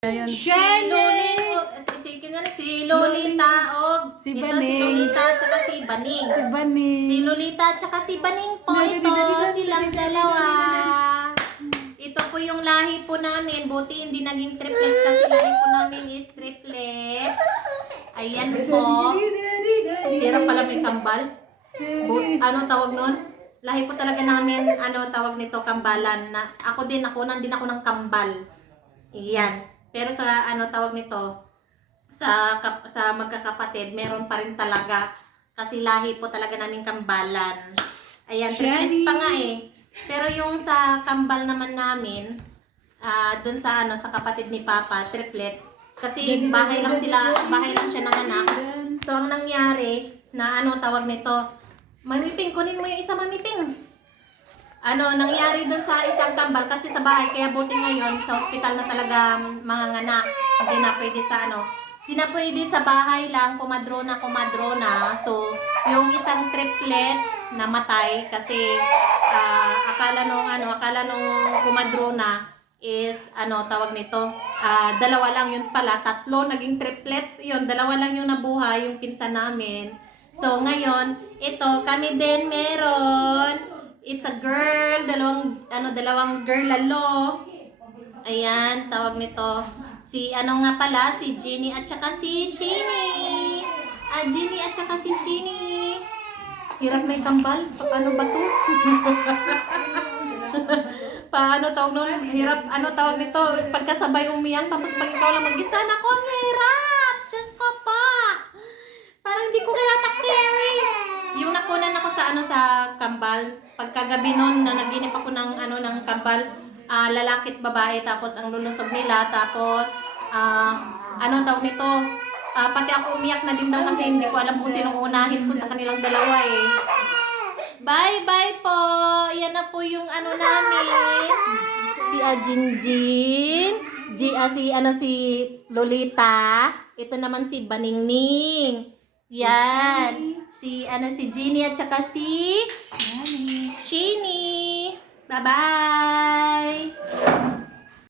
Ayun. Si Lolita o Si ito Baning. si Lolita at saka si Baning. Si Baning. Si Lolita at saka si Baning po Dali, ito, dali, dali, silang dali, dalawa. dali, Ito po yung lahi po namin. Buti hindi naging triplets kasi lahi po namin is triplets. Ayan po. Hirap pala may kambal. Ano tawag nun? Lahi po talaga namin, ano tawag nito, kambalan. Na, ako din, nakunan din ako ng kambal. Iyan. Pero sa ano tawag nito, sa magkakapatid, meron pa rin talaga. Kasi lahi po talaga namin kambalan. Ayan, triplets pa nga eh. Pero yung sa kambal naman namin, dun sa ano sa kapatid ni Papa, triplets. Kasi bahay lang siya ng anak. So ang nangyari na ano tawag nito, Mamiping, kunin mo yung isa, Mamiping. Ano, nangyari dun sa isang kambal kasi sa bahay, kaya buti ngayon sa ospital na talaga mga nganak. Hindi na pwede sa ano, hindi na pwede sa bahay lang, kumadrona. So, yung isang triplets namatay kasi akala nung kumadrona is ano tawag nito, dalawa lang yun pala, tatlo naging triplets, yun, dalawa lang yung nabuhay, yung pinsan namin. So, ngayon, ito, kami din meron. It's a girl, dalawang girl lalo. Ayan, tawag nito. Si ano nga pala, si Ginny at saka si Sheeny. Ginny at saka si Sheeny. Hirap may kambal. Paano ba to? Paano tawag nun? Hirap, ano tawag nito? Pagkasabay umiyak, tapos pag ikaw lang mag-isa, naku, ang hirap! Diyos ko pa! Parang hindi ko kaya ta-carry. Yung nakunan ako sa ano sa kambal, pagkagabi noon na naginip ako ng ano ng kambal, lalaki at babae, tapos ang lulusog nila, tapos ano tawag nito, pati ako umiyak na din daw kasi hindi ko alam kung sinong unahin ko sa kanilang dalawa eh. Bye bye po. Yan na po yung ano namin. Si Jinjin, si Lolita, ito naman si Baningning. Yan. Si Ginny at saka si Sheeny. Bye-bye.